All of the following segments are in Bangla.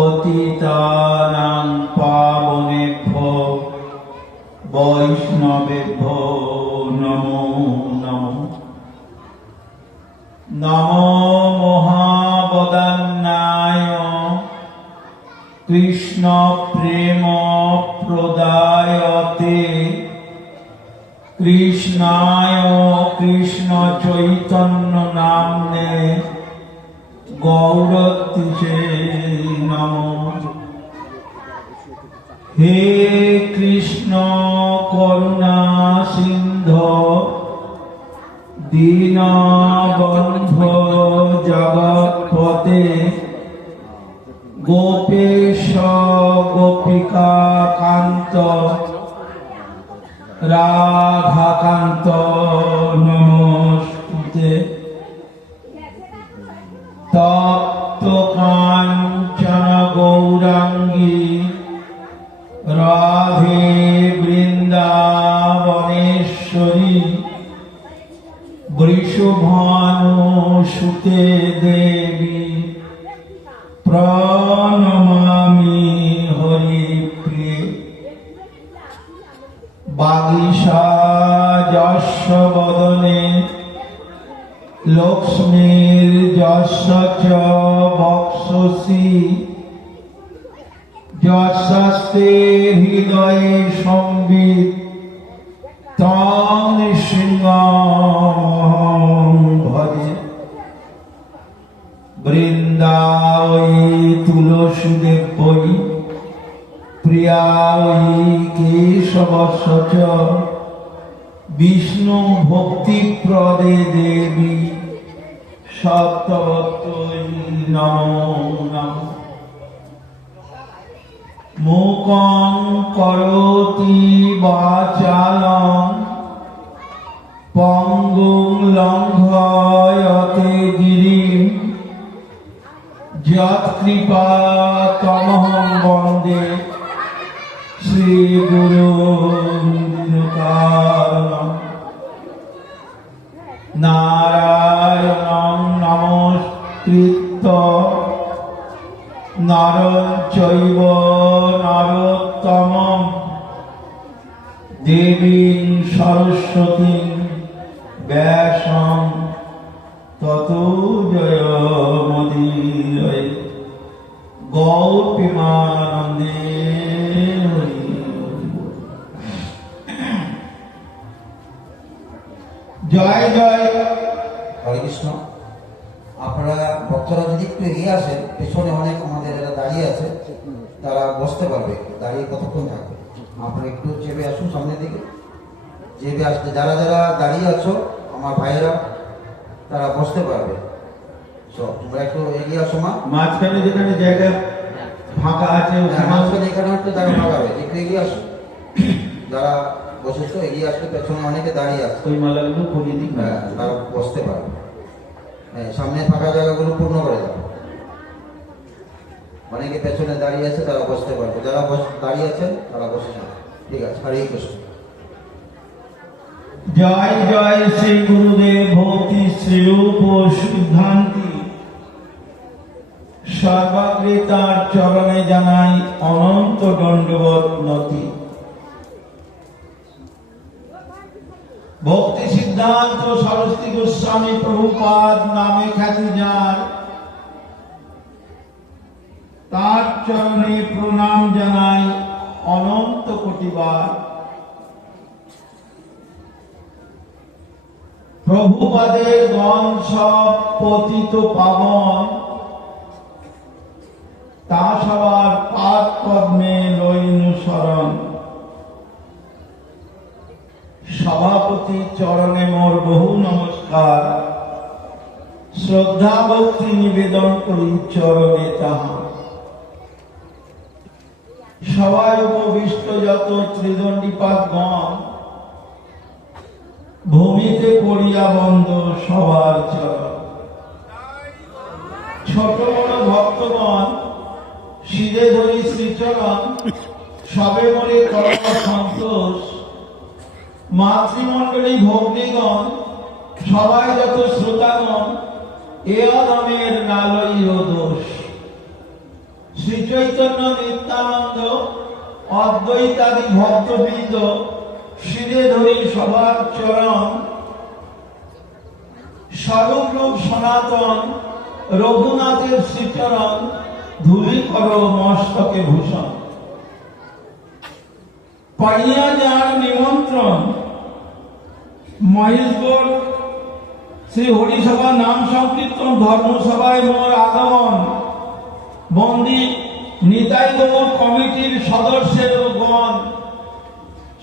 পতিতানাং পাবনেভ্যো বৈষ্ণবেভ্যো নমো নমঃ। নমো মহাবদান্যায় কৃষ্ণ প্রেম প্রদায়তে কৃষ্ণায় কৃষ্ণ চৈতন্য নাম্নে গৌরতিষে নমঃ। হে কৃষ্ণ করুণা সিন্ধু দীনবন্ধো জগৎপতে গোপেশ গোপিকা কান্ত রাধাকান্ত নমস্তুতে। তপ্ত কাঞ্চন গৌরাঙ্গী রাধে বৃন্দাবনেশ্বরী বৃষভানুসুতে দেবী প্রণমামি হরিপ্রিয়ে। বাগীশাযস্য বদনে লক্ষ্মীর্যস্য চ বক্ষসি যস্যস্তে হৃদয়ে সংবিৎ तं নৃসিংহমহং ভজে। বৃন্দাবৈ তুলসীদেবৈ প্রিয়াৈ কেশবস্য চ বিষ্ণু ভক্তিপ্রদে দেবী সত্যবত্যৈ নমো নমঃ। মূকং করোতি বাচালং পঙ্গুং লঙ্ঘয়তে গিরিম যৎকৃপাতমহং বন্দে শ্রীগুরুং দীনকারণং। নারায়ণং নমস্কৃত্য নরং চৈব নরোত্তমং দেবীং সরস্বতীং ব্যাসং ততো জয়মুদীরয়ে। গৌর প্রেমানন্দে হরি। জয় জয় হরে কৃষ্ণ। আপনারা ভক্তরা যদি একটু এগিয়ে আসেন, পেছনে অনেক আমাদের যারা দাঁড়িয়ে আছে তারা বসতে পারবে, দাঁড়িয়ে কতক্ষণ থাকবে। আপনারা একটু চেপে আসুন সামনের দিকে, চেপে আসতে যারা যারা দাঁড়িয়ে আছো আমার ভাইয়েরা তারা বসতে পারবে। তোমরা একটু এগিয়ে আসো। মাঝখানে যেখানে জায়গা ফাঁকা আছে মাঝখানে এখানে একটু জায়গা ফাঁকা হবে, একটু এগিয়ে আসো। যারা বসেছো এগিয়ে আসলে পেছনে অনেকে দাঁড়িয়ে আছে, ওই মালাগুলো পরিয়ে দিন, তারা বসতে পারবে। সামনে ফাঁকা জায়গাগুলো পূর্ণ করে দাও। অনেকে পেছনে দাঁড়িয়ে আছে, তারা বসতে পারবে। যারা দাঁড়িয়ে আছেন তারা বসে যান। ঠিক আছে, হরে কৃষ্ণ। জয় জয় শ্রী গুরুদেব ভক্তি শ্রীরূপ সিদ্ধান্তি। সর্বাগ্রে তার চরণে জানাই অনন্ত দণ্ডবৎ নতি। ভক্তি সিদ্ধান্ত সরস্বতী গোস্বামী প্রভুপাদ নামে খ্যাতি যার, তার চরণে প্রণাম জানাই অনন্ত কোটিবার। প্রভুপাদের গণ সব পতিত পাবন, তা সবার পাদ পদ্মে লইনু শরণ। সভাপতি চরণে মোর বহু নমস্কার, শ্রদ্ধা ভক্তি নিবেদন করি চরণে তাহা। সবাই উপবিষ্ট যত ত্রিদণ্ডীপাদগণ, ভূমিতে পড়িয়া বন্ধ সবার চরণ। ছোট বড় ভক্তগণ শিরে ধরি শ্রীচরণ, সবে মনে করো সন্তোষ। মাতৃমণ্ডলী ভগ্নীগণ সবাই যত শ্রোতাগণ, এ অধমের নালই ও দোষ। শ্রী চৈতন্য নিত্যানন্দ অদ্বৈতাদি ভক্তবৃন্দ শিরে ধরি সবার চরণ স্বরূপ রূপ সনাতন রঘুনাথের শ্রীচরণ ধূলি করো মস্তকে ভূষণ। পাইয়া যার নিমন্ত্রণ মহেশগড় শ্রী হরিসভা নাম সংকীর্তন ধর্মসভায় মোর আগমন বন্দী নিতাই গৌর কমিটির সদস্যের গণ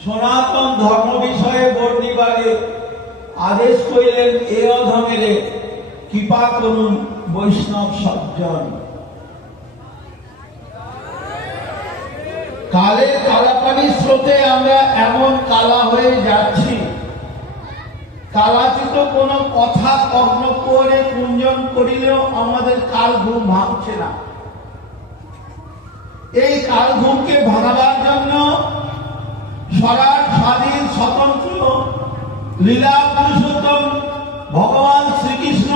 সনাতন ধর্ম বিষয়ে বর্ণিবারে আদেশ করিলেন এ অধমেরে কৃপা করুন বৈষ্ণব সজ্জন। কালের কালাপানির স্রোতে আমরা এমন কালা হয়ে যাচ্ছি, কালাতীত কোন কথা কর্ণকুহরে কুঞ্জন করিলেও আমাদের কাল ঘুম ভাঙছে না। এই কাল ঘুমকে ভাঙাবার জন্য স্বরাট স্বাধীন স্বতন্ত্র লীলা পুরুষোত্তম ভগবান শ্রীকৃষ্ণ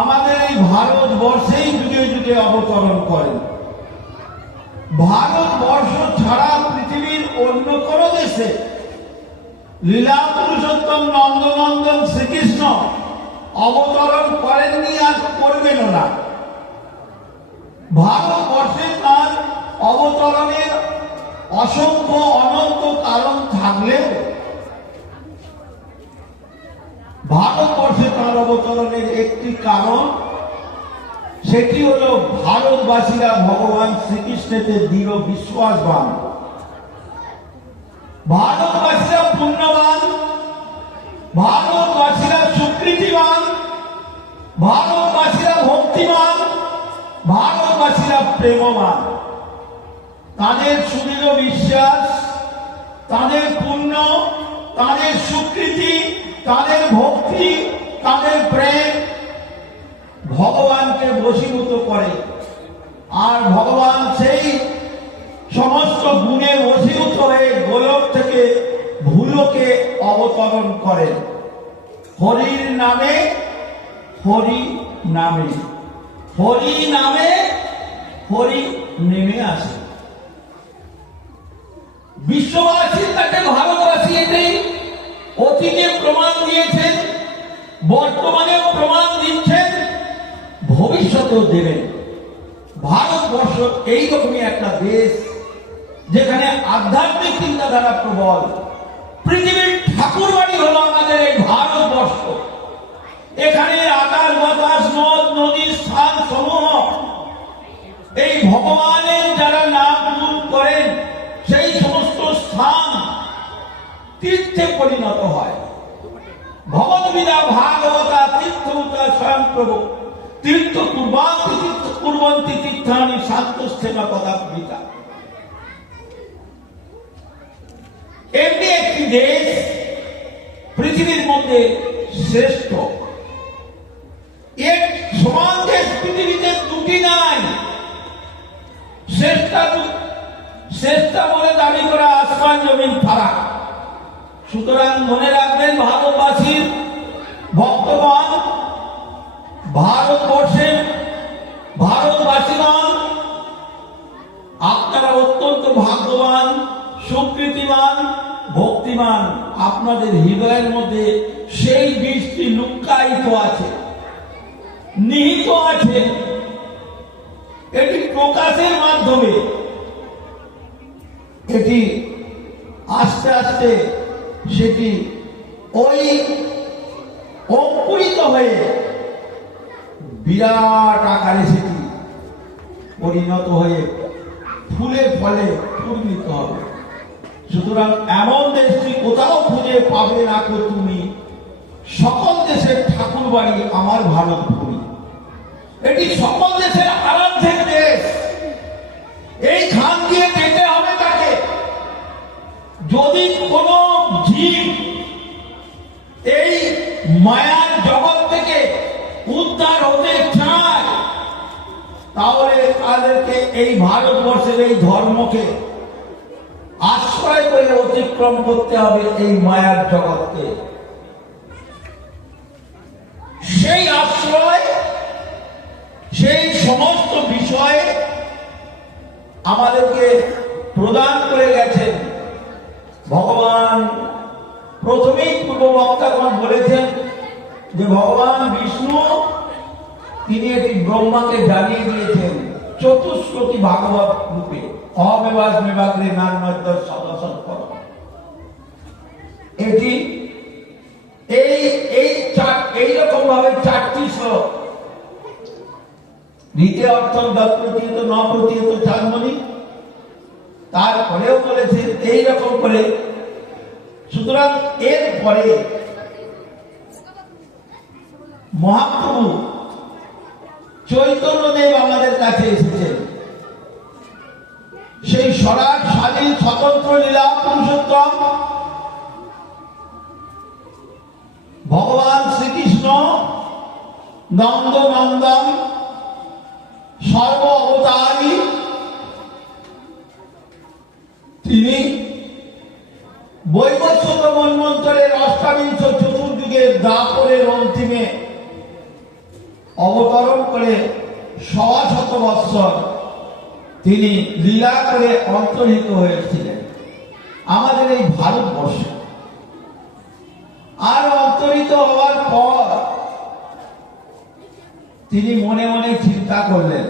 আমাদের এই ভারতবর্ষেই যুগে যুগে অবতরণ করেন। ভারতবর্ষ ছাড়া পৃথিবীর অন্য কোন দেশে লীলা পুরুষোত্তম নন্দনন্দন শ্রীকৃষ্ণ অবতরণ করেননি আর করবেন না। ভারতবর্ষে তার অবতরণের অসংখ্য অনন্ত কারণ থাকলেও ভারতবর্ষে তার অবতরণের একটি কারণ, সেটি হল ভারতবাসীরা ভগবান শ্রীকৃষ্ণেতে দৃঢ় বিশ্বাসবান, ভারতবাসীরা পুণ্যবান, ভারতবাসীরা সুকৃতিবান, ভারতবাসীরা ভক্তিমান, ভারতবাসীরা প্রেমবান। তাদের সুদৃঢ় বিশ্বাস, তাদের পুণ্য, তাদের সুকৃতি, তাদের ভক্তি, তাদের প্রেম ভগবানকে বশীভূত করে। আর ভগবান সেই সমস্ত গুণে বশীভূত হয়ে গোলক থেকে ভূলোকে অবতরণ করেন। হরির নামে, হরি নামে, হরি নামে হরি নেমে আসে। বিশ্ববাসী তাকে ভারতবাসী এটাই অতীতে প্রমাণ দিয়েছেন, বর্তমানেও প্রমাণ দিচ্ছেন, ভবিষ্যতেও দেবেন। ভারতবর্ষ এইরকমই একটা দেশ যেখানে আধ্যাত্মিক চিন্তাধারা প্রবল। পৃথিবীর ঠাকুর বাড়ি হলো আমাদের এই ভারতবর্ষ। এখানে আকাশ বাতাস নদ নদী স্থান সমূহ এই ভগবানের যারা নাম গুণ করেন সেই সমস্ত স্থান তীর্থে পরিণত হয়। ভগবদ্গীতা ভাগবতা তীর্থভূতা স্বয়ং প্রভু তীর্থ কুর্বন্তি তীর্থানি শান্তস্থেনা পদার্থিতা। এমনি একটি দেশ পৃথিবীর মধ্যে শ্রেষ্ঠ। এর সমান দেশ পৃথিবীতে দুটি নাই। শ্রেষ্ঠা বলে দাবি করা আসমান জমিন ফারাক। সুতরাং মনে রাখবেন ভারতবাসীর ভক্তগণ, ভারতবর্ষের ভারতবাসীগণ, আপনারা অত্যন্ত ভাগ্যবান, সুকৃতিমান, ভক্তিমান। আপনাদের হৃদয়ের মধ্যে সেই বীজটি লুক্কায়িত আছে, নিহিত আছে। এটি প্রকাশের মাধ্যমে এটি আস্তে আস্তে সেটি ওই অঙ্কুরিত হয়ে বিরাট আকারে সেটি পরিণত হয়ে ফুলে ফলে পূর্ণিত হবে। সুতরাং এমন দেশটি কোথাও খুঁজে পাবে না কো তুমি, সকল দেশের ঠাকুর বাড়ি আমার ভারত ভূমি। এটি সকল দেশের আরাধ্যের দেশ। এই খান দিয়ে যেতে হবে তাকে। যদি কোন জীব এই মায়ার জগৎ থেকে উদ্ধার হতে চায় তাহলে তাদেরকে এই ভারতবর্ষের এই ধর্মকে আশ্রয় করে অতিক্রম করতে হবে এই মায়ার জগৎকে। সেই আশ্রয়, সেই সমস্ত বিষয়ে আমাদেরকে প্রদান করে গেছেন। ভগবান প্রথমেই পূর্ব বক্তাগণ বলেছেন যে ভগবান বিষ্ণু তিনি এটি ব্রহ্মাকে জানিয়ে দিয়েছেন চতুষ্কোটি ভাগবত রূপে অমেবাস মেবাগ্রে নান্যদ্য সদসৎ কর। এটি এইরকম ভাবে 4টি শ্লোক রীতে অর্থ দত্তপ্রতীয়ত ন প্রতীয়ত চাঁদমণি, তারপরেও বলেছেন এইরকম করে। সুতরাং এরপরে মহাপ্রভু চৈতন্যদেব আমাদের কাছে এসেছেন। সেই স্বরাট স্বাধীন স্বতন্ত্র লীলা পুরুষোত্তম ভগবান শ্রীকৃষ্ণ নন্দ নন্দন সর্ব অবতারী, তিনি বৈবস্বত মন্বন্তরের অষ্টাবিংশ চতুর্দিকের দ্বাপরের অন্তিমে অবতরণ করে 100 বৎসর তিনি লীলা করে অন্তর্হিত হয়েছিলেন আমাদের এই ভারতবর্ষে। আর অন্তরিত হওয়ার পর তিনি মনে মনে চিন্তা করলেন,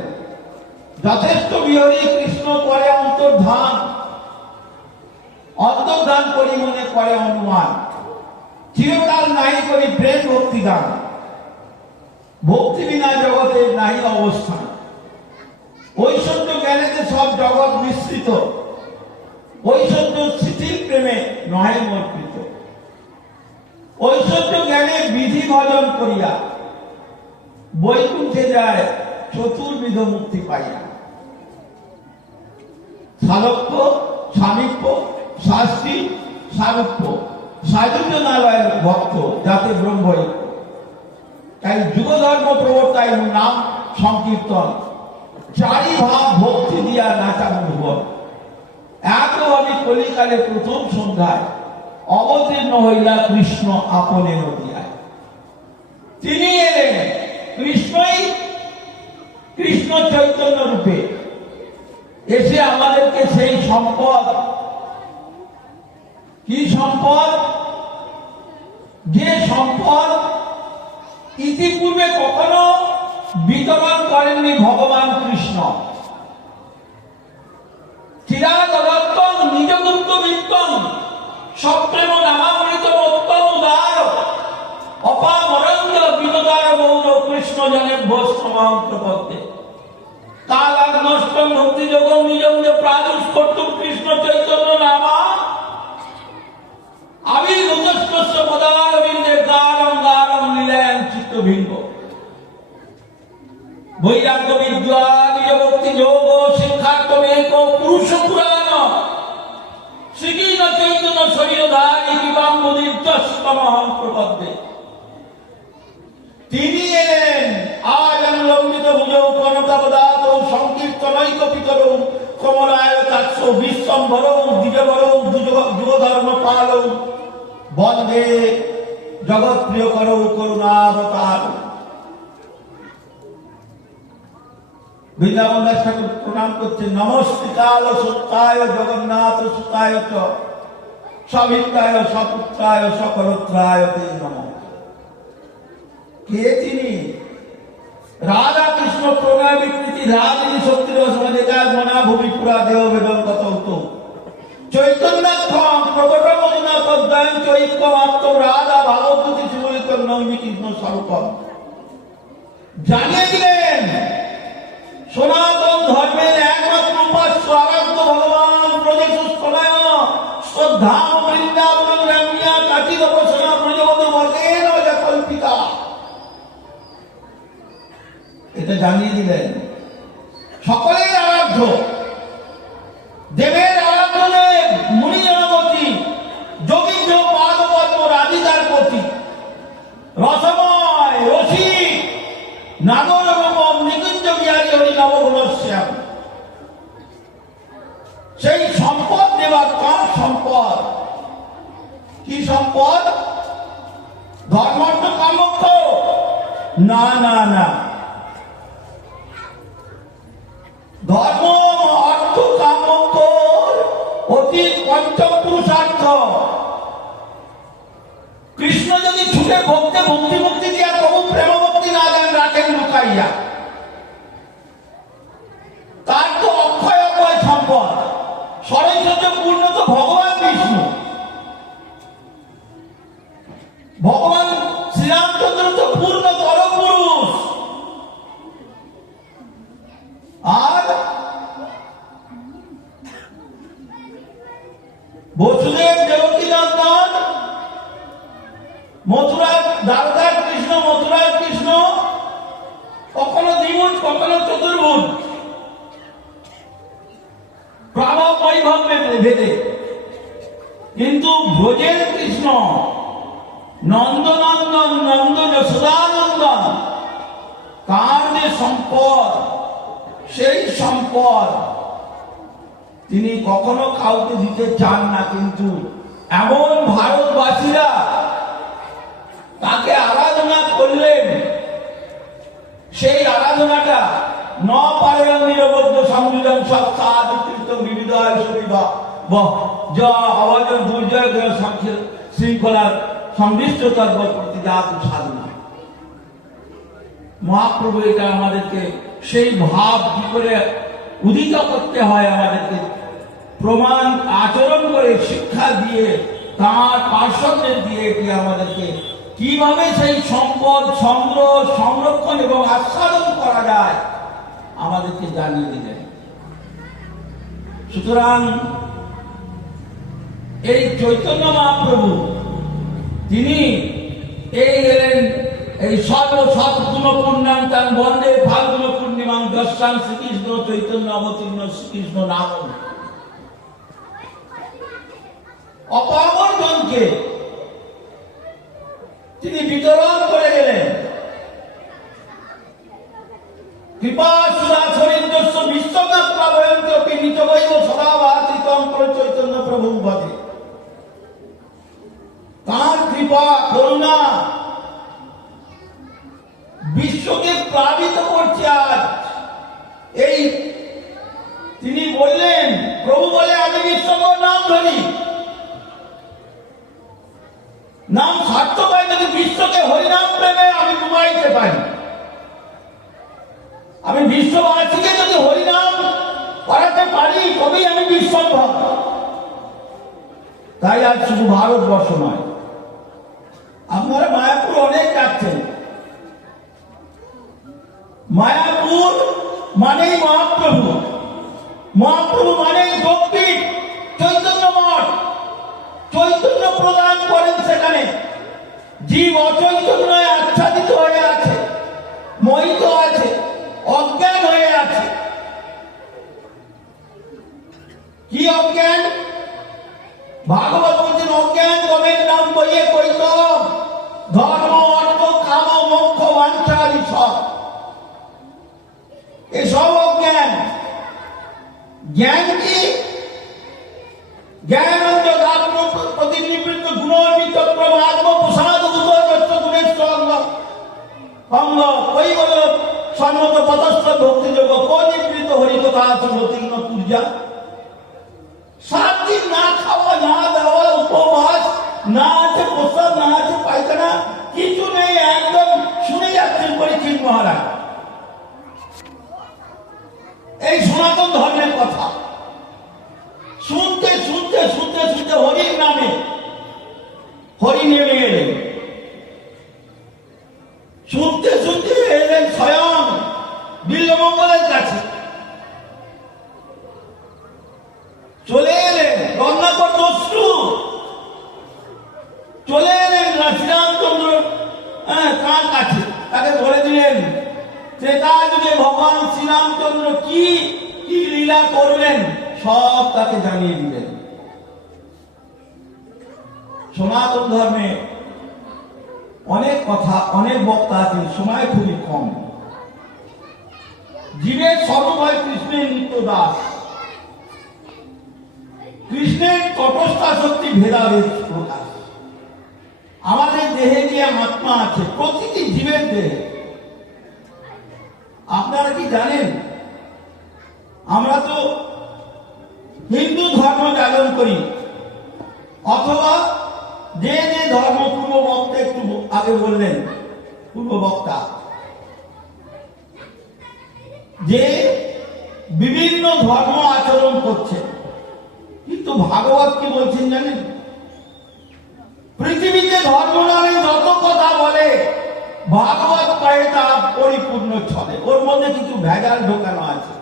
যথেষ্ট বিহরী কৃষ্ণ করে অন্তর্ধান করি মনে করে অনুমান, চিরকাল নাই করি প্রেম ভক্তি গান, ভক্তি বিনা জগতের নাই অবস্থান। ঐশ্বর্য জ্ঞানেতে সব জগৎ মিশ্রিত, ঐশ্বর্য শিথিল প্রেমে নহে মর্পিত। ঐশ্বর্য জ্ঞানে বিধি ভজন করিয়া বৈকুণ্ঠে যায় চতুর্বিধ মুক্তি পাইয়া। সালোক্য, সামীপ্য, শাস্তি, সারূপ্য, সাযুজ্যনালয়ের ভক্ত যাতে ব্রহ্মৈক্য। তাই যুগধর্ম প্রবর্তায় নাম সংকীর্তন, চারি ভাব ভক্তি দিয়া নাচানো ভুবন। একভাবে কলিকালে প্রথম সন্ধ্যায় অবতীর্ণ হইলা কৃষ্ণ আপনে নদিয়ায়। তিনি এলেন কৃষ্ণ চৈতন্য রূপে এসে আমাদেরকে সেই সম্পদ, কি সম্পদ, যে সম্পদ ইতিপূর্বে কখনো বিতরণ করেননি ভগবান কৃষ্ণ। চিরাদত্তং নিজগুপ্ত বিত্তং সপ্রেম নামামৃত উত্তম উদার অপামরঞ্জ বিনোদার গৌর কৃষ্ণ জানে বৈষ্ণবান্তপদ্যে কালাগ্নষ্ট ভক্তি যোগম নিজম যে প্রাদুষ কর্তুম কৃষ্ণ চৈতন্য নামা আবির্ভূতস্য পদারবিন্দে গারং গারং লীলায়ং চিত্তভিঙ্গ। বৈরাগ্য বিদ্যা নিজ ভক্তি যোগ শিক্ষার্থমেক পুরুষ পুরাণ শ্রীকৃষ্ণ চৈতন্য শরীরধারী বিবাম্বদীর্ঘস্তমহং প্রপদ্যে। তিনি এলেন আজ লম্বিত ভুজৌ কনকাবদাত সংকীর্তনৈক পিতরৌ কমলায় তাৎস বিশ্বম্ভরৌ দ্বিজবরৌ যুগধর্ম পালৌ বন্দে জগৎ প্রিয় করৌ করুণাবতার। বৃন্দাবন দাস ঠাকুর প্রণাম করছেন, নমস্তে কাল সত্যায় জগন্নাথ সুতায় চ সবিত্তায় সপুত্রায় সকলত্রায় তে নমঃ। কে তিনি? রাধা কৃষ্ণ প্রণয় বিকৃতি রাজনী শক্তির সমাজে যায় মনা ভূমি পুরা দেহ বেদন কত চৈতন্যাক্ষম প্রকট মদনা তদ্বয়ং চৈক্যম আত্ম রাধা ভাগবতী সুমলিত নৈমি কৃষ্ণ স্বরূপম। জানিয়ে দিলেন সনাতন ধর্মের একমাত্র উপাস্য আরাধ্য ভগবান ব্রজেশ্বরয় শ্রদ্ধাম বৃন্দাবন রামিয়া কাচিদ বসনা ব্রজবধূ বর্গের কল্পিতা। এটা জানিয়ে দিলেন সকলের আরাধ্য, দেবের আরাধ্য দেব, মুনি জনপতি, যোগীন্দ্র পাদপদ্ম রাধিকার পতি, রসময় রসিক নাগর রূপম নিকুঞ্জ বিহারী হরি নবগুণশ্যাম। সেই সম্পদ দেবার কার সম্পদ? কি সম্পদ? ধর্মার্থ কামক্ষ? না না না, ধর্ম অর্থ পঞ্চম পুরুষার্থ। কৃষ্ণ যদি ছুটে ভক্তে ভক্তি মুক্তি দিয়া তবু প্রেম ভক্তি না দেন, রাখেন লুকাইয়া। তার তো অক্ষয় অক্ষয় সম্পদ, ষড়ৈশ্বর্য পূর্ণ তো ভগবান বিষ্ণু। ভগবান শ্রীরামচন্দ্র তো পূর্ণতর পুরুষ। আর বসুদেব দেবকী নন্দন, মথুরার দ্বারকার কৃষ্ণ, মথুরার কৃষ্ণ কখনো দ্বিগুণ কখনো চতুর্ভুজ, প্রাণব বৈভব ভেদে। কিন্তু ব্রজের কৃষ্ণ নন্দনন্দন, নন্দ যশোদানন্দন, তার যে সম্পদ, সেই সম্পদ তিনি কখনো কাউকে দিতে চান না। কিন্তু এমন ভারতবাসীরা তাকে আরাধনা করলেন, সেই আরাধনাটা ন পারেন নিরবদ্ধ সংযোজন সব সাধিত বিবিধয় সুবিধা যা আওয়াজন দুর্জয় শৃঙ্খলার সংশ্লিষ্টতার প্রতিজাত সাধনা। মহাপ্রভু এটা আমাদেরকে সেই ভাব কি করে উদিত করতে হয় আমাদেরকে প্রমাণ আচরণ করে শিক্ষা দিয়ে, তাঁর পার্শ্বদের দিয়ে এটি আমাদেরকে কিভাবে সেই সম্পদ সংগ্রহ, সংরক্ষণ এবং আস্বাদন করা যায় আমাদেরকে জানিয়ে দিলেন। সুতরাং এই চৈতন্য মহাপ্রভু তিনি এই এলেন, এই সর্বসৎ গুণ পূর্ণান্তান বন্দে ফাল্গুন পূর্ণিমাং দর্শান শ্রীকৃষ্ণ চৈতন্য অবতীর্ণ শ্রীকৃষ্ণ নাম। অপাবর্জনকে তিনি বিতরণ করে গেলেন। কৃপা সুরা শরীরস্য বিশ্বমাত্রা বয়ন্তকে নিচবৈব সদা ভাতিতম চৈতন্য প্রভু বদে। তাঁর কৃপা করুণা বিশ্বকে প্লাবিত করছে আজ। এই তিনি বললেন, প্রভু বলে আমি বিশ্বকর নাম ধরি, নাম সার্থক হয় যদি বিশ্বকে হরিনাম প্রেমে আমি ডুবাইতে পারি। আমি বিশ্ববাসীকে যদি হরিনাম করাতে পারি তবেই আমি বিশ্বম্ভব। তাই আজ শুধু ভারতবর্ষ নয়, আপনারা মায়াপুর অনেক যাচ্ছেন। মায়াপুর মানেই মহাপ্রভু, মহাপ্রভু মানেই যোগপীঠ, চৈতন্য মঠ। চৈতন্য প্রদান করেন সেখানে। জীব অচৈতন্যে আচ্ছাদিত হয়ে আছে, মোহিত আছে, অজ্ঞান হয়ে আছে। কি অজ্ঞান? ভাগবত বলছেন অজ্ঞান গমের নাম বইয়ে কইত ধর্ম অর্থ কাম মোক্ষ বাঞ্ছাদি সব। এসব অজ্ঞান। জ্ঞান কি? জ্ঞান প্রতিনিবৃত্ত গুণর্মিত আত্ম প্রসাদ উদয় গুণেশ্বর অঙ্গ ওই বল সম্মত পদস্থ ভক্তিযোগ কনিবৃত হরিকথা সতীর্ণ পূজা। 7 দিন না খাওয়া, না দেওয়া, উপবাস, না আছে প্রসাদ, না আছে পায়খানা, কিছু নেই, একদম শুনে যাচ্ছেন পরীক্ষিত মহারাজ। এই সনাতন ধর্মের কথা শুনতে শুনতে শুনতে শুনতে হরির নামে হরি নেমে এলেন। শুনতে শুনতে এলেন স্বয়ং বিল্বমঙ্গলের কাছে। চলে এলেন রত্নাকর দস্যু, চলে এলেন শ্রীরামচন্দ্র তাঁর কাছে। তাকে বলে দিলেন ত্রেতা যুগে ভগবান শ্রীরামচন্দ্র কি কি লীলা করবেন সব তাকে জানিয়ে দিলেন। সনাতন ধর্মে অনেক কথা, অনেক বক্তা আছেন, সময় খুবই কম। জীবের স্বরূপ হয় কৃষ্ণের নিত্য দাস। কৃষ্ণের তটস্থা শক্তি ভেদাভেদ প্রকাশ। আমাদের দেহে যে আত্মা আছে, প্রতিটি জীবের দেহে। আপনারা কি জানেন, আমরা তো হিন্দু ধর্ম পালন করি, অথবা যে যে ধর্ম, পূর্ব বক্তা একটু আগে বললেন, পূর্ব বক্তা, যে বিভিন্ন ধর্ম আচরণ করছে, কিন্তু ভাগবত কি বলছেন জানেন? পৃথিবীতে ধর্ম নামে যত কথা বলে ভাগবত কয়ে তা পরিপূর্ণ চলে। ওর মধ্যে কিছু ভেজাল ঢোকানো আছে,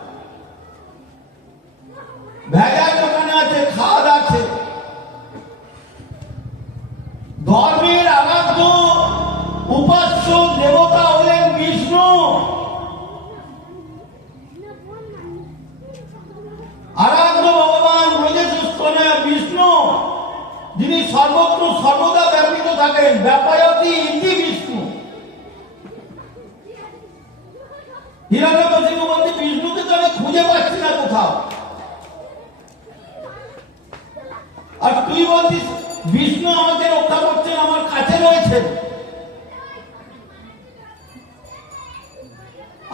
ভেজাল ঢোকানো আছে, খাদ আছে। ধর্মের আরাধ্য উপাস্য দেবতা হলেন বিষ্ণু। আরাধ্য ভগবান ব্রজেশ্বরে বিষ্ণু, যিনি সর্বত্র সর্বদা ব্যাপৃত থাকেন। ব্যাপায়তি ইতি বিষ্ণু। হিরণ্যকশিপু বলছে বিষ্ণুকে তো আমি খুঁজে পাচ্ছি না কোথাও, আর তুই বলছিস বিষ্ণু আমাকে রক্ষা করছেন, আমার কাছে রয়েছেন।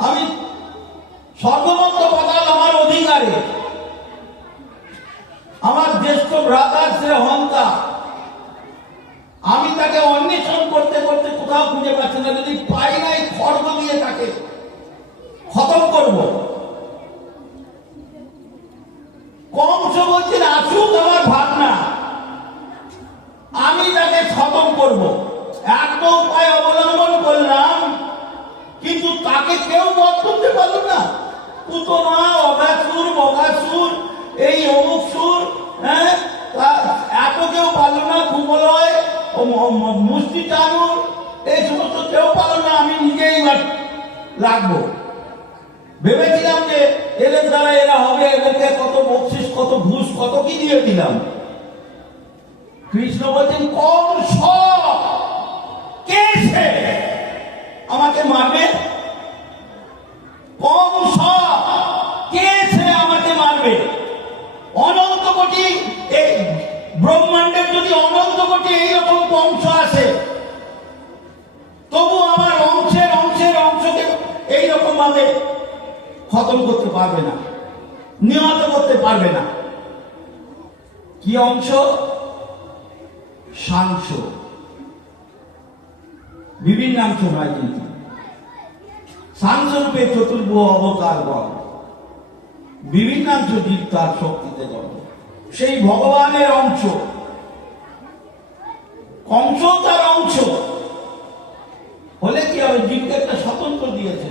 আমি সর্বমত্ত পাতাল আমার অধিকারে, আমার জ্যেষ্ঠ ভ্রাতার সে হন্তা। আমি তাকে অন্বেষণ করতে করতে কোথাও খুঁজে পাচ্ছি না। যদি পাই নাই, খড়গ দিয়ে তাকে খতম করব। কংস বলছেন আসুক আমার ভাবনা, আমি তাকে খতম করব। একটা উপায় অবলম্বন করলাম, কিন্তু তাকে কেউ বধ করতে পারল না। পুতনা, অগাসুর, বগাসুর, এই অমুক সুর, হ্যাঁ, এত কেউ পারল না। কুমলয়, মুষ্টি চানুর, এই সমস্ত কেউ পারল না। আমি নিজেই লাগবো। ভেবেছিলাম যে এদের দ্বারা এরা হবে, এদেরকে কত বকশিস, কত ঘুষ, কত কি দিয়ে দিলাম। কৃষ্ণ বলছেন কংস কে সে আমাকে মারবে? কংস কে সে আমাকে মারবে? অনন্ত কোটি, এই ব্রহ্মাণ্ডের যদি অনন্ত কোটি এইরকম বংশ আসে, তবু আমার অংশের অংশের অংশকে এইরকম ভাবে খতম করতে পারবে না, নিহত করতে পারবে না। কি অংশ? সাংশ। বিভিন্নাংশ নয়, কিন্তু সাংশ রূপে চতুর্ভুজ অবতার বল, বিভিন্নাংশ জীব তার শক্তিতে গত। সেই ভগবানের অংশ, কংস তার অংশ হলে কি হবে? জীবকে একটা স্বতন্ত্র দিয়েছে।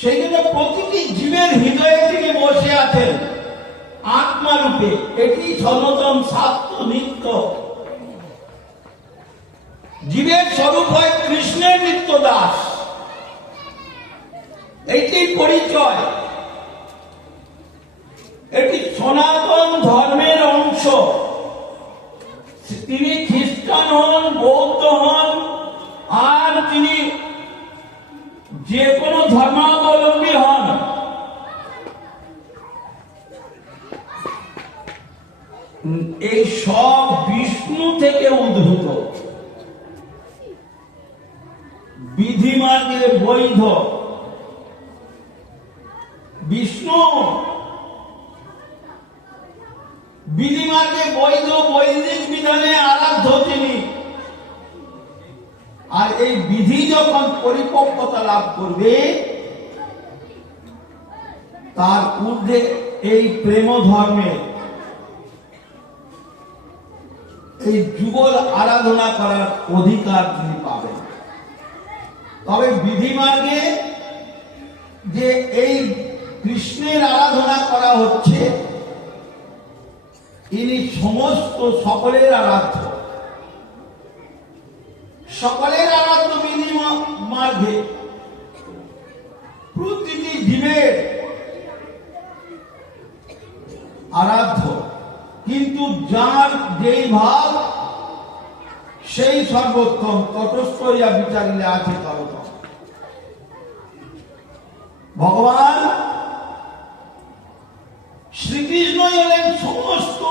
সেই জন্য প্রতিটি জীবের হৃদয়ে তিনি বসে আছেন আত্মা রূপে। এটি সনাতন শাস্ত্র নিত্য। জীবের স্বরূপ হয় কৃষ্ণের নিত্য দাস, এইটি পরিচয়। এটি সনাতন ধর্মের অংশ। তিনি খ্রিস্টান হন, বৌদ্ধ হন, আর তিনি যে কোনো ধর্মাবলম্বী হন, এই সব বিষ্ণু থেকে উদ্ভূত, বিধিমার্গে বৈধ। বিষ্ণু বিধিমার্গে বৈধ, বৈদিক বিধানে আরাধ্য তিনি। আর এই বিধি যখন পরিপক্কতা লাভ করবে, তার ঊর্ধ্বে এই প্রেম ধর্মে এই যুগল আরাধনা করার অধিকার তিনি পাবেন। তবে বিধি মার্গে যে এই কৃষ্ণের আরাধনা করা হচ্ছে, ইনি সমস্ত সকলের আরাধ্য, সকলের আরাধ্য। বিধি মার্গে প্রতিটি জীবের আরাধ্য, কিন্তু যার যেই ভাব সেই সর্বোত্তম। তটস্থ ইয়া বিচারিলে আছে তরতম। ভগবান শ্রীকৃষ্ণই হলেন সমস্ত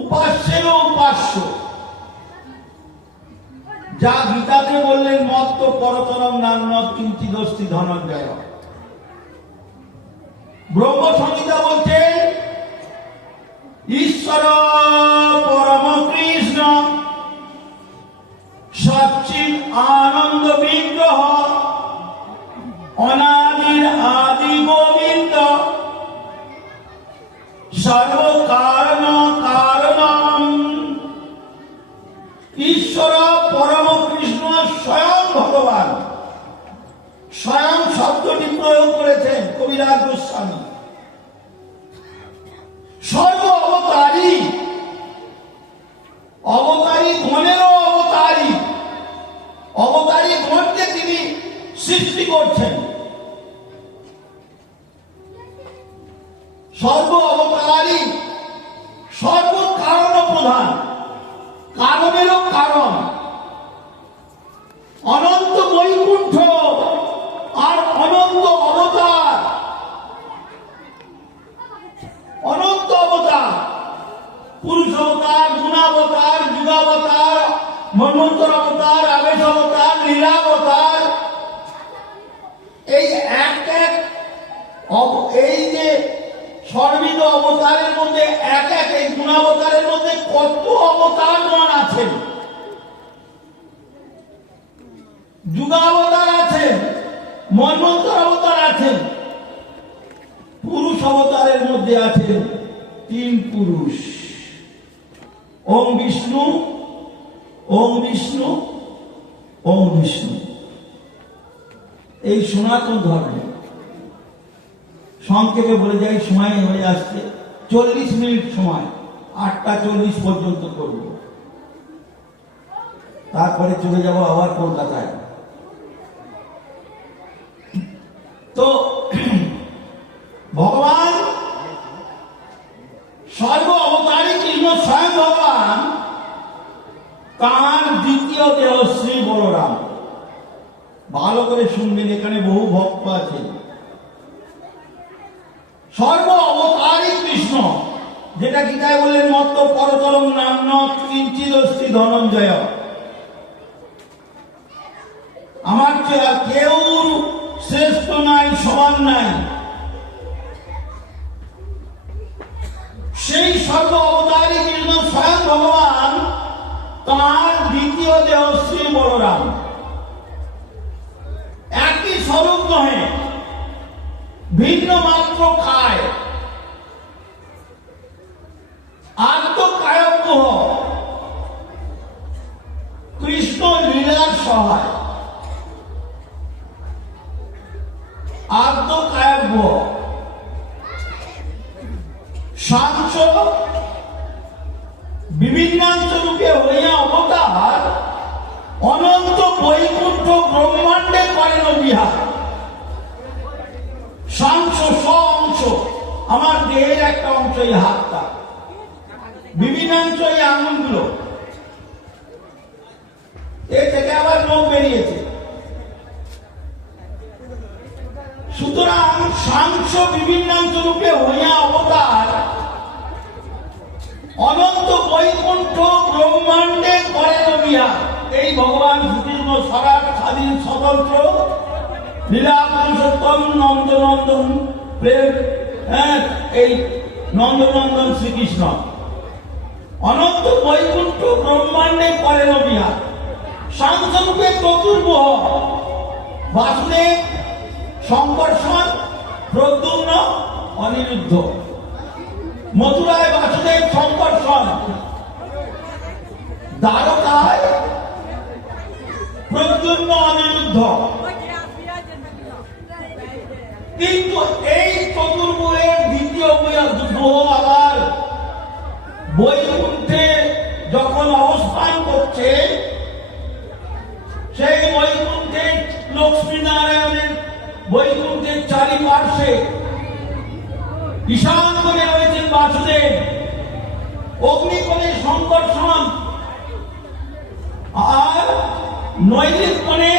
উপাস্যেরও উপাস্য। যা গীতাতে বললেন মত্ত পরতরম নান্যৎ কিঞ্চিদস্তি ধনঞ্জয়। ব্রহ্ম সংহিতা বলছেন ঈশ্বর পরম কৃষ্ণ সচ্চিদ আনন্দ বিগ্রহ অনাদির আদি গোবিন্দ সর্ব কারণ কারণম। ঈশ্বর পরম কৃষ্ণ স্বয়ং ভগবান। স্বয়ং শব্দটি প্রয়োগ করেছেন কবিরাজ গোস্বামী। সর্ব অবতারী, অবতারী গণেরও অবতারী, অবতারী গণকে তিনি সৃষ্টি করছেন। সর্ব অবতারী, সর্ব কারণ প্রধান, কারণেরও কারণ। অনন্ত বৈকুণ্ঠ আর অনন্ত অবতার, অনন্ত অবতার, পুরুষ অবতার, গুণাবতার, যুগাবতার, মন্বন্তর অবতার, আবেশ অবতার, লীলাবতার, এই এক এক এই যে সর্বিত অবতারের মধ্যে এক এক এই গুণাবতারের মধ্যে কত অবতারগণ আছেন। যুগাবতার আছেন, মন্বন্তর অবতার আছেন, পুরুষ অবতারের মধ্যে আছেন তিন পুরুষ, ওম বিষ্ণু, ওম বিষ্ণু, ওম বিষ্ণু। এই সনাতন ধর্মে সংক্ষেপে বলে যাই, সময় হয়ে আসছে, 40 মিনিট সময়, 8:40 পর্যন্ত করব, তারপরে চলে যাব আবার কলকাতায়। তো ভগবান সর্ব অবতারী কৃষ্ণ স্বয়ং ভগবান, তাঁর দ্বিতীয় দেহ শ্রী বলরাম। ভালো করে শুনবেন, এখানে বহু ভক্ত আছেন। সর্ব অবতারী কৃষ্ণ, যেটা গীতায় বললেন মত্ত পরতরম নাম্ন কিঞ্চিদস্তি ধনঞ্জয়, আমার চেয়ে আর কেউ শ্রেষ্ঠ নাই, সমান নাই। সেই সর্ব অবতারী কৃষ্ণ স্বয়ং ভগবান, তাঁর দ্বিতীয় দেহ শ্রী বলরাম। একই স্বরূপ নহে, ভিন্ন মাত্র খায়। আত্মকায়ব্য কৃষ্ণ লীলার সহায়, আত্মকায়ব্য সাংস বিভিন্নাংশ রূপে হইয়া অবতার, অনন্ত বৈকুণ্ঠ ব্রহ্মাণ্ডে করেন বিহার। সাংস অংশ, আমার দেহের একটা অংশ এই হাতটা, বিভিন্নাংশ এই আঙুলগুলো, এর থেকে আবার নখ বেরিয়েছে। সুতরাং সাংস বিভিন্নাংশ রূপে হইয়া অবতার, অনন্ত বৈকুণ্ঠ ব্রহ্মাণ্ডে করেন বিহার। এই ভগবান সুতীর্ণ স্বরাট স্বাধীন স্বতন্ত্র লীলা পুরুষোত্তম নন্দনন্দন প্রেম, এই নন্দনন্দন শ্রীকৃষ্ণ অনন্ত বৈকুণ্ঠ ব্রহ্মাণ্ডে করেন বিহার। সাংসরূপে চতুর্ভুহ বাসুদেব, শঙ্কর্ষণ, প্রদ্যুম্ন, অনিরুদ্ধ। মথুরায় বাসুদেব শঙ্কর্ষণ, দ্বারকায় প্রদ্যুম্ন, অনিরুদ্ধ। কিন্তু এই চতুর্ভুজের দ্বিতীয় গ্রহ আবার বৈকুণ্ঠে যখন অবস্থান করছে, সেই বৈকুণ্ঠে লক্ষ্মীনারায়ণের বৈকুণ্ঠের চারিপার্শ্বে ঈশান কোণে রয়েছেন বাসুদেব, অগ্নিকোণে শঙ্কর্ষণ, আর নৈদিক কোণে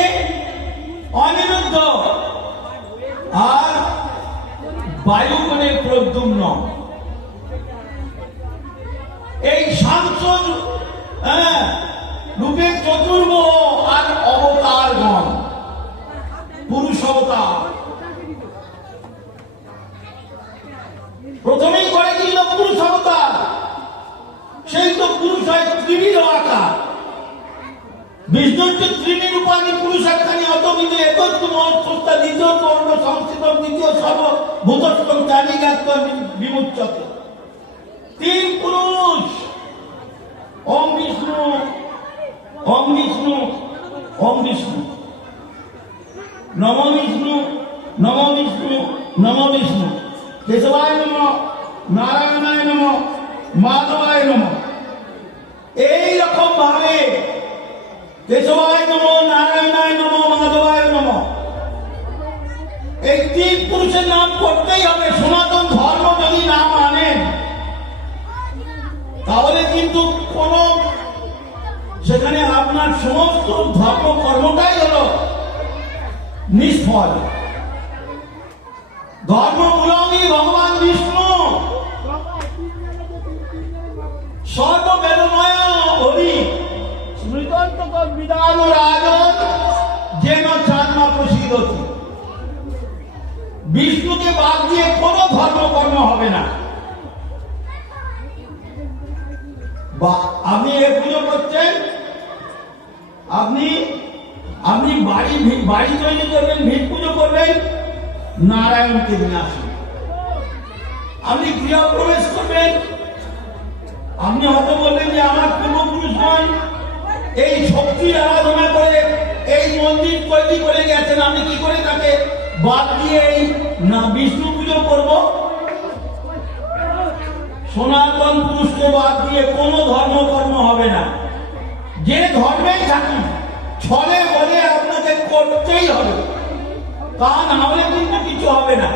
অনিরুদ্ধ, আর বায়ুকোণে প্রদ্যুম্ন। এই সাংসদ রূপে চতুর্ভুজ আর অবতারগণ, পুরুষ অবতার। প্রথমেই করে দিল পুরুষ অবতার, পুরুষ হয় ত্রিবিধ আকার। বিষ্ণু হচ্ছে ত্রিনিরূপাণী পুরুষাক্ষানি অতবিধ একত্ব মহৎস্রষ্টা দ্বিতীয় অন্য সংস্কৃতম দ্বিতীয় সর্বভূতস্থম জ্ঞানীজ্ঞাত বিমুচ্যতে। তিন পুরুষ, ওম বিষ্ণু ওম বিষ্ণু ওম বিষ্ণু, নম বিষ্ণু নম বিষ্ণু নম বিষ্ণু, কেশবায় নম, নারায়ণায় নম, মাধবায় নম। এইরকম ভাবে কেশবায় নম, নারায়ণায় নম, মাধবায় নম, এই তিন পুরুষের নাম করতেই হবে। সনাতন ধর্ম যদি না মানেন তাহলে কিন্তু কোন সেখানে আপনার সমস্ত ধর্ম কর্মটাই হলো নিষ্ফল। ধর্মমূলমই ভগবান বিষ্ণু, সর্ববেদময় হরি, স্মৃতন্তক বিধান রাজন যেন চান্মা প্রসিদ্ধতি। বিষ্ণুকে বাদ দিয়ে কোনো ধর্মকর্ম হবে না। বা আপনি এ পুজো করছেন, আপনি বাড়ি তৈরি করবেন, ভিত পুজো করবেন, নারায়ণকে নিয়ে আসুন। আপনি গৃহ প্রবেশ করবেন, আপনি হয়তো বলবেন যে আমার পূর্বপুরুষগণ এই শক্তির আরাধনা করে এই মন্দির তৈরি করে গেছেন, আমি কি করে তাকে বাদ দিয়ে এই না বিষ্ণু পুজো করব? সনাতন পুরুষকে বাদ দিয়ে কোনো ধর্মকর্ম হবে না। যে ধর্মেই থাকুন, ছলে বলে আপনাকে করতেই হবে, তা না হলে কিন্তু কিছু হবে না।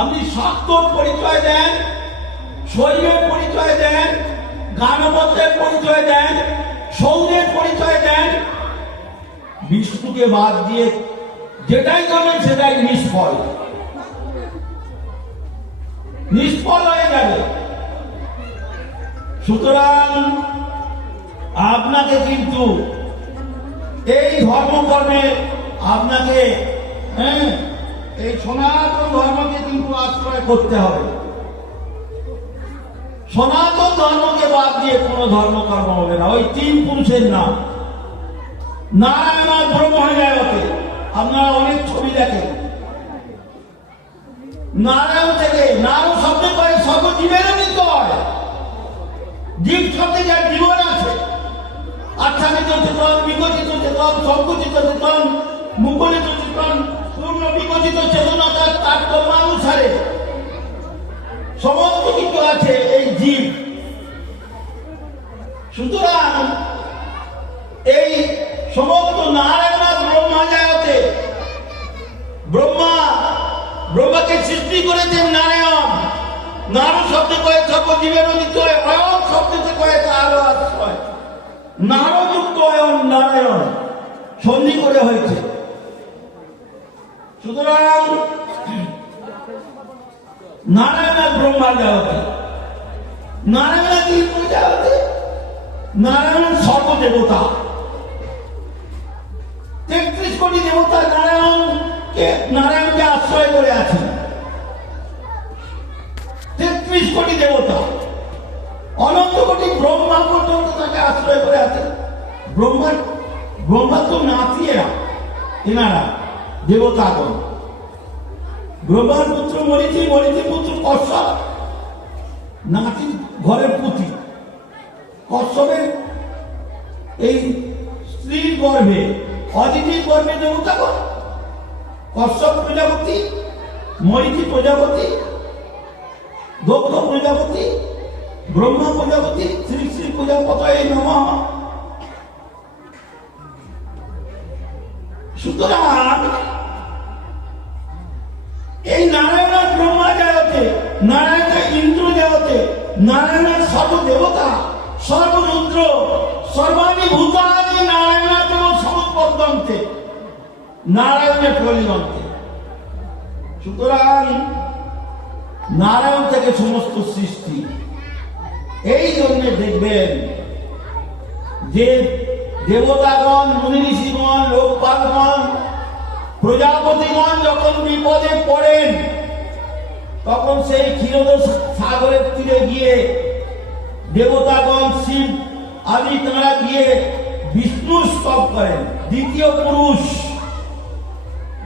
আপনি শাক্তর পরিচয় দেন, শৈবের পরিচয় দেন, গানপত্যের পরিচয় দেন, সৌরের পরিচয় দেন, বিষ্ণুকে বাদ দিয়ে যেটাই করবেন সেটাই নিষ্ফল, নিষ্ফল হয়ে যাবে। সুতরাং আপনাকে কিন্তু এই ধর্মকর্মে আপনাকে এই সনাতন ধর্মকে কিন্তু আশ্রয় করতে হবে। সনাতন ধর্মকে বাদ দিয়ে কোনো ধর্মকর্ম হবে না। ওই তিন পুরুষের নাম নারায়ণ ব্রহ্মজায়তে, আপনারা অনেক ছবি দেখেন। নারায়ণ থেকে নারায়ণ শব্দে করে সর্বজীবেরও নিতে হয়। জীব শব্দে যার জীবন আছে, আচ্ছাদিত চেতন, বিকশিত চেতন, সংকুচিত চেতন, মুকুলিত চেতন, পূর্ণ বিকশিত চেতনতার তারতম্যানুসারে সমস্ত কিছু আছে এই জীব। সুতরাং এই সমস্ত নারায়ণ ব্রহ্মজায়তে, ব্রহ্মাকে সৃষ্টি করেছেন নারায়ণ। নারু শব্দ কয়ে সর্বজীবের নিত্য হয়, অয়ন শব্দতে কয়ে তারও আশ্রয়। নারযুক্ত অয়ন নারায়ণ সন্ধি করে হয়েছে। সুতরাং নারায়ণ ব্রহ্মজায়তে, নারায়ণ কি প্রজায়তে? নারায়ণ সর্বদেবতা, 33 কোটি দেবতা নারায়ণকে আশ্রয় করে আছেন। 33 কোটি দেবতা, অনন্ত কোটি ব্রহ্মা পর্যন্ত তাকে আশ্রয় করে আছেন। ব্রহ্মার তো নাতিয়েরা, এনারা দেবতাগণ। ব্রহ্মার পুত্র মরিচি, মরিচি পুত্র কশ্যপ, নাতি ঘরের পুতি। কশ্যপের এই স্ত্রীর গর্ভে, অদিতির গর্ভে দেবতাগণ। কশ্যপ প্রজাপতি, মরিচি প্রজাপতি, দক্ষ প্রজাপতি, ব্রহ্মা প্রজাপতি, শ্রী শ্রী প্রজাপতয়ে নমঃ। সুতরাং এই নারায়ণ ব্রহ্মজায়তে, নারায়ণ ইন্দ্রজায়তে, নারায়ণ সর্বদেবতা, সর্বরুদ্র, সর্বাণি ভূতানি নারায়ণ সমুৎপদ্যন্তে, নারায়ণের প্রলিয়ন্তে। সুতরাং নারায়ণ থেকে সমস্ত সৃষ্টি। এই জন্য দেখবেন যে দেবতাগণ, মুনি ঋষিগণ, লোকপালগণ, প্রজাপতিগণ যখন বিপদে পড়েন তখন সেই ক্ষীরোদ সাগরের তীরে গিয়ে দেবতাগণ শিব আদি তারা গিয়ে বিষ্ণু স্তব করেন। দ্বিতীয় পুরুষ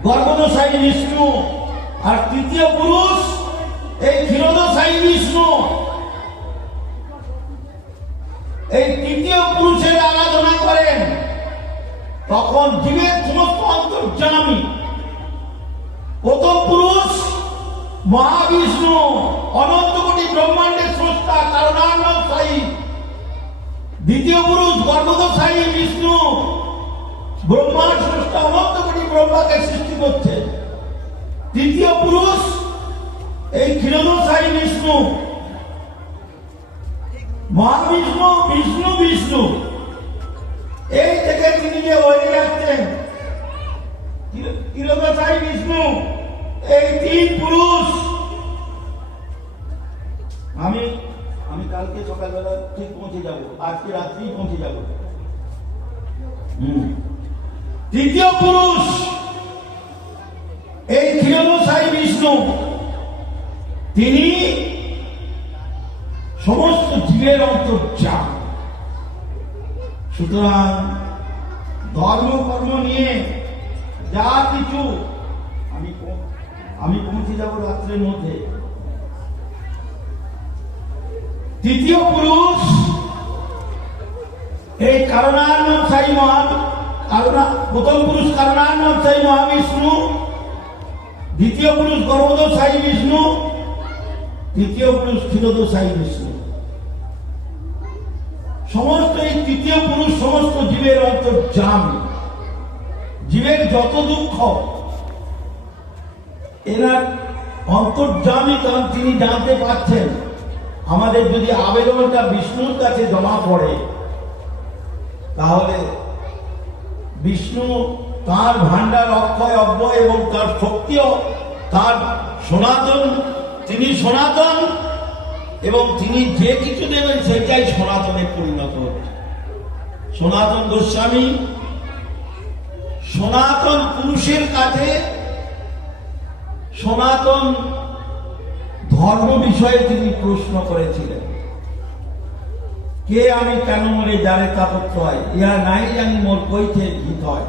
গর্ভদশায়ী বিষ্ণু, আর তৃতীয় পুরুষ এই ক্ষীরোদশায়ী বিষ্ণু। এই তৃতীয় পুরুষের আরাধনা করেন। তখন জীবের সমস্ত অন্তর্যামী। প্রথম পুরুষ মহাবিষ্ণু, অনন্ত কোটি ব্রহ্মাণ্ডের স্রষ্টা, কারণান্বয়ী। দ্বিতীয় পুরুষ গর্ভদশায়ী বিষ্ণু, ব্রহ্মার স্রষ্টা, অনন্ত কোটি ব্রহ্মাকে সৃষ্টি করছে। তৃতীয় পুরুষ এই ক্ষীরোদশায়ী বিষ্ণু, মহাবিষ্ণু, বিষ্ণু বিষ্ণু। এই থেকে তিনি যে হয়ে যাচ্ছেন ক্ষীরোদশায়ী বিষ্ণু। এই তিন পুরুষ। আমি কালকে সকালবেলা ঠিক পৌঁছে যাব, আজকে রাত্রি পৌঁছে যাব। তৃতীয় পুরুষ এই ক্ষীরোদশায়ী বিষ্ণু, তিনি সমস্ত জীবের অন্তর্যাম। সুতরাং ধর্ম কর্ম নিয়ে যা কিছু আমি পৌঁছে যাব রাত্রের মধ্যে। তৃতীয় পুরুষ এই কারণান্বয়ী প্রথম পুরুষ কারণান্বয়ী মহাবিষ্ণু, দ্বিতীয় পুরুষ গর্ভদশায়ী বিষ্ণু, তৃতীয় পুরুষ ক্ষীরোদশায়ী বিষ্ণু। সমস্ত এই তৃতীয় পুরুষ সমস্ত জীবের অন্তর্যামী। জীবের যত দুঃখ এনার অন্তর্যামী, কারণ তিনি জানতে পারছেন আমাদের যদি আবেদনটা বিষ্ণুর কাছে জমা পড়ে, তাহলে বিষ্ণু তার ভান্ডার অক্ষয় অব্যয় এবং তার শক্তিও তার সনাতন। তিনি সনাতন এবং তিনি যে কিছু দেবেন সেটাই সনাতনে পরিণত হচ্ছে। সনাতন গোস্বামী সনাতন পুরুষের কাছে সনাতন ধর্ম বিষয়ে তিনি প্রশ্ন করেছিলেন। কে আমি কেন মরে যারে তাপত্র হয়, ইহা নাই জানি মোর কইতে হিত হয়।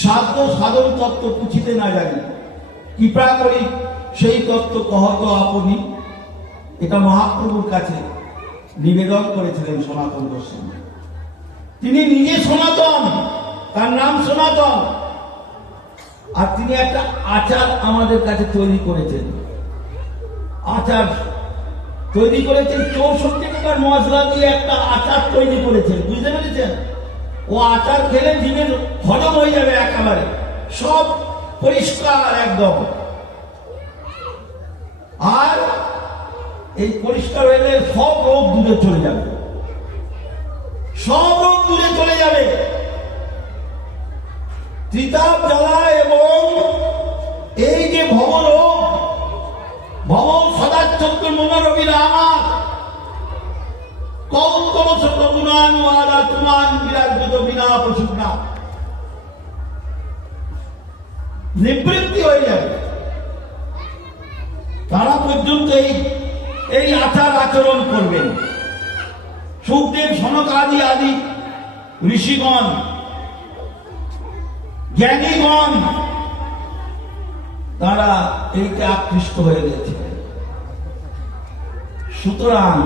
সাধ্য সাধন তত্ত্ব পুছিতে না জানি, কৃপা করি সেই তত্ত্ব কহত আপনি। এটা মহাপ্রভুর কাছে নিবেদন করেছিলেন সনাতন গোস্বামী। তিনি নিজে সনাতন, তার নাম সনাতন। আর তিনি একটা আচার আমাদের কাছে তৈরি করেছেন। আচার তৈরি করেছেন 64 প্রকার মশলা দিয়ে একটা আচার তৈরি করেছেন, বুঝতে পেরেছেন? ও আচার খেলে জীবের হজম হয়ে যাবে একেবারে, সব পরিষ্কার একদম। আর এই পরিষ্কার হয়ে গেলে সব রোগ দূরে চলে যাবে, সব রোগ দূরে চলে যাবে। ত্রিতাপ জ্বালা এবং এই যে ভবরোগ, ভব সদাচ্ছত্র মনোরবি আমার কৌতম সগুণানুয়াদ আত্মান বিরাজিত বিনা প্রসুগ্না নিবৃত্তি হয়ে যাবে। তারা পর্যন্ত এই আচার আচরণ করবেন। সুখদেব, সনক আদি আদি ঋষিগণ, জ্ঞানীগণ, তারা এইকে আকৃষ্ট হয়ে গেছে। সুতরাং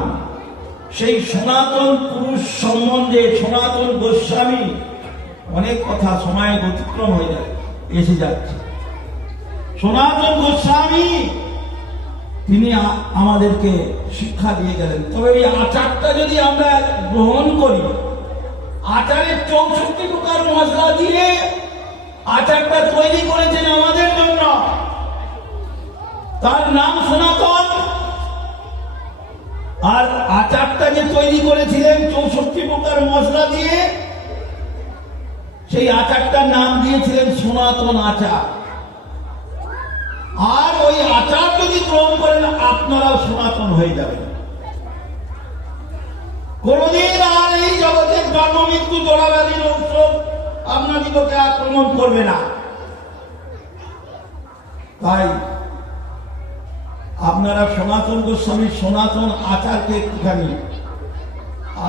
সেই সনাতন পুরুষ সম্বন্ধে সনাতন গোস্বামী অনেক কথা সময় অতিক্রম হয়ে যায়, এসে যাচ্ছে। সনাতন গোস্বামী তিনি আমাদেরকে শিক্ষা দিয়ে গেলেন। তবে এই আচারটা যদি আমরা গ্রহণ করি, আচারের 64 প্রকার মশলা দিয়ে আচারটা তৈরি করেছেন আমাদের জন্য, তার নাম সনাতন। আর আচারটা যে তৈরি করেছিলেন 64 প্রকার মশলা দিয়ে, সেই আচারটার নাম দিয়েছিলেন সনাতন আচার। আর ওই আচার যদি গ্রহণ করেন আপনারাও সনাতন হয়ে যাবেন। কোনদিন আর এই জগতের জন্ম মৃত্যু জড়াবাদী ঔষধ আপনাদিগকে আক্রমণ করবে না। তাই আপনারা সনাতন গোস্বামীর সনাতন আচারকে একটুখানি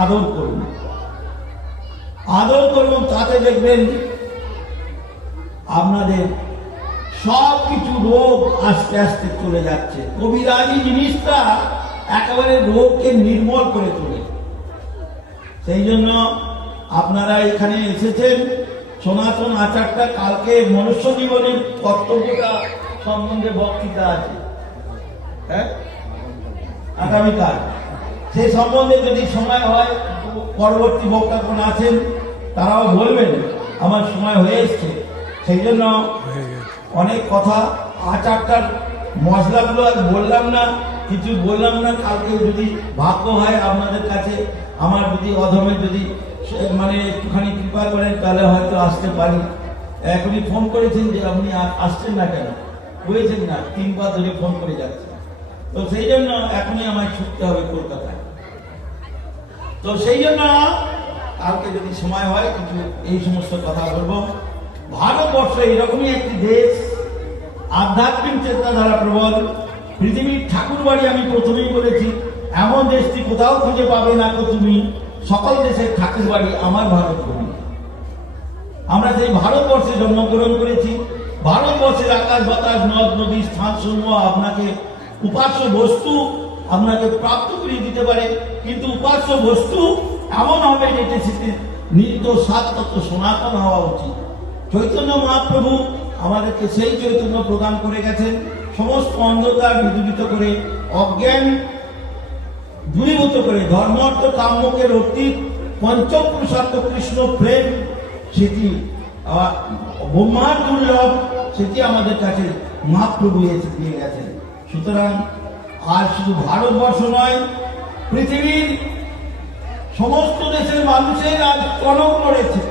আদর করুন, আদর করুন, তাতে দেখবেন আপনাদের সব কিছু রোগ আস্তে আস্তে চলে যাচ্ছে। কবিরাজি জিনিসটা একেবারে রোগকে নির্মূল করে তোলে। সেই জন্য আপনারা এখানে এসেছেন। সনাতন আচারটা কালকে মনুষ্য জীবনের কর্তব্যটা সম্বন্ধে বক্তৃতা আছে, হ্যাঁ, আগামীকাল। সেই সম্বন্ধে যদি সময় হয়, পরবর্তী বক্তা কোন আছেন তারাও বলবেন। আমার সময় হয়ে এসছে, সেই জন্য অনেক কথা আচারটার মশলাগুলো আর বললাম না, কিছু বললাম না। কালকে যদি ভাগ্য হয় আপনাদের কাছে আমার যদি অধমে যদি মানে একটুখানি কৃপা করেন, তাহলে হয়তো আসতে পারি। এখনই ফোন করেছেন যে আপনি আসছেন না কেন, বুঝেছেন না, 3 বার ধরে ফোন করে যাচ্ছে। তো সেই জন্য এখনই আমায় ছুটতে হবে কলকাতায়। তো সেই জন্য কালকে যদি সময় হয় কিছু এই সমস্ত কথা বলবো। ভারতবর্ষ এরকমই একটি দেশ, আধ্যাত্মিক চেতনাধারা প্রবল, পৃথিবীর ঠাকুর বাড়ি। আমি প্রথমেই বলেছি, এমন দেশটি কোথাও খুঁজে পাবে না তো তুমি। সকল দেশের ঠাকুর বাড়ি আমার ভারতভূমি। আমরা সেই ভারতবর্ষে জন্মগ্রহণ করেছি। ভারতবর্ষের আকাশ বাতাস নদ নদী স্থান সমূহ আপনাকে উপাস্য বস্তু আপনাকে প্রাপ্ত করে দিতে পারে, কিন্তু উপাস্য বস্তু এমন হবে যেটি সেটি নিত্য সাতত্ব সনাতন হওয়া উচিত। চৈতন্য মহাপ্রভু আমাদেরকে সেই চৈতন্য প্রদান করে গেছেন, সমস্ত অন্ধকার বিদূরিত করে, অজ্ঞান দূরীভূত করে, ধর্ম অর্থ কাম্যকে অতীত পঞ্চম পুরুষার্থ কৃষ্ণ প্রেম, সেটি ব্রহ্মার দুর্লভ, সেটি আমাদের কাছে মহাপ্রভু এসে দিয়ে গেছেন। সুতরাং আর শুধু ভারতবর্ষ নয়, পৃথিবীর সমস্ত দেশের মানুষের আজ কনক লড়েছে,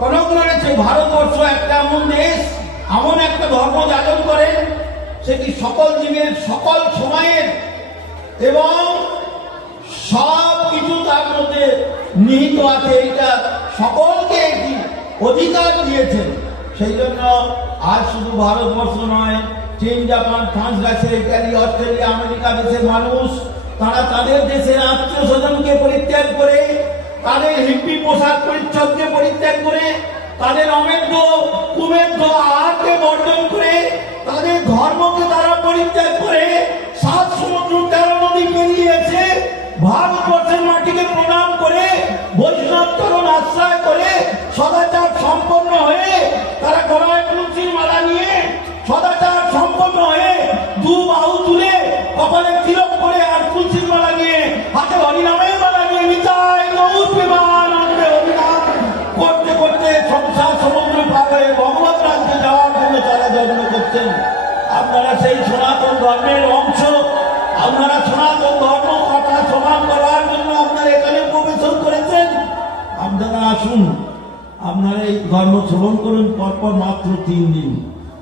কনক লড়েছে। ভারতবর্ষ একটা এমন দেশ, এমন একটা ধর্ম যাপন করেন, সেটি সকল জীবের সকল সময়ের এবং সব কিছু তার মধ্যে নিহিত আছে। এটা সকলকে একটি অধিকার দিয়েছেন। সেই জন্য আজ শুধু ভারতবর্ষ নয়, চীন, Japan, France, Russia, Italy, Australia, America দেশের মানুষ, তারা তাদের দেশের আত্মীয় স্বজনকে পরিত্যাগ করে, তাদের হিপ্পি পোশাক পরিচ্ছদকে পরিত্যাগ করে, তাদের অমেধ্য কুমেধ্য আহারকে বর্জন করে, তাদের ধর্মকে তারা পরিত্যাগ করে 7 সমুদ্র 13 নদী পেরিয়ে এসে ভারতবর্ষের মাটিকে প্রণাম করে, বৈষ্ণব চরণ আশ্রয় করে, সদাচার সম্পন্ন হয়ে তারা গলায় তুলসীর মালা নিয়ে সদাচার সম্পন্ন হয়ে 2 বাহু তুলে কপালে তিলক করে আর তুলসীর মালা নিয়ে হাতে হরিনামের মালা নিয়ে নিতাই গৌর প্রেমানন্দে হরিনাম করতে করতে সংসার সমুদ্র পার হয়ে ভগবত রাজ্যে যাওয়ার জন্য তারা যত্ন করছেন। আপনারা সেই সনাতন ধর্মের অংশ, আপনারা সনাতন ধর্ম কথা সমান করার জন্য আপনারা এখানে প্রবেশন করেছেন। আপনারা আসুন, আপনারা এই ধর্ম শ্রবণ করুন পরপর মাত্র 3 দিন।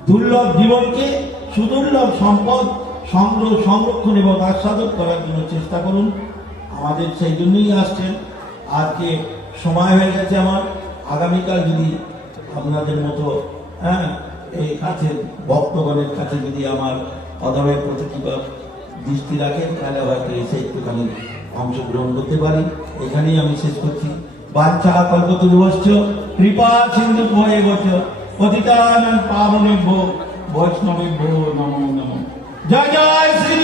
দুর্লভ জীবনকে সুদুর্লভ সম্পদ সংরক্ষণ এবং আস্বাদন করার জন্য চেষ্টা করুন। আমাদের সেই জন্যই আসছেন। আজকে সময় হয়ে গেছে আমার। আগামীকাল যদি আপনাদের মতো এই কাছে ভক্তগণের কাছে যদি আমার অধমের প্রতি কিংবা দৃষ্টি রাখেন, তাহলে হয়তো এসে একটুখানি অংশগ্রহণ করতে পারি। এখানেই আমি শেষ করছি। বাঞ্ছা কল্পতরুশ্চ কৃপা সিন্ধু ভয়েব চ পতিতানাং পাবনেভ্যো বৈষ্ণবেভ্যো নমো নমঃ। জয় জয় শ্রী